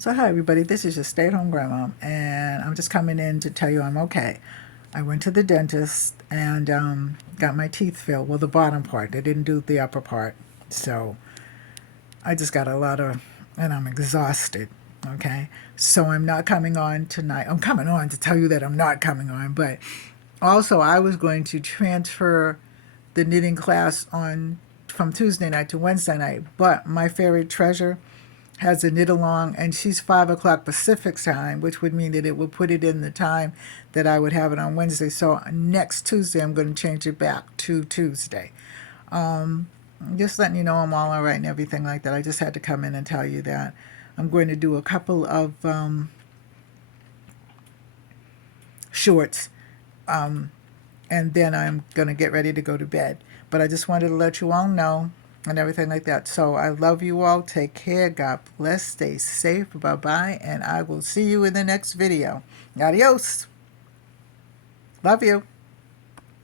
So hi everybody, this is your stay-at-home grandma, and I'm just coming in to tell you I'm okay. I went to the dentist and got my teeth filled. Well, the bottom part. They didn't do the upper part. So I just got a lot of, and I'm exhausted. Okay. So I'm not coming on tonight. I'm coming on to tell you that I'm not coming on, but also I was going to transfer the knitting class on from Tuesday night to Wednesday night, but my fairy treasure has a knit along, and she's 5 o'clock Pacific time, which would mean that it would put it in the time that I would have it on Wednesday. So next Tuesday, I'm going to change it back to Tuesday. Just letting you know I'm all right and everything like that. I just had to come in and tell you that. I'm going to do a couple of shorts, and then I'm going to get ready to go to bed. But I just wanted to let you all know and everything like that. So I love you all. Take care. God bless. Stay safe. Bye-bye. And I will see you in the next video. Adios. Love you.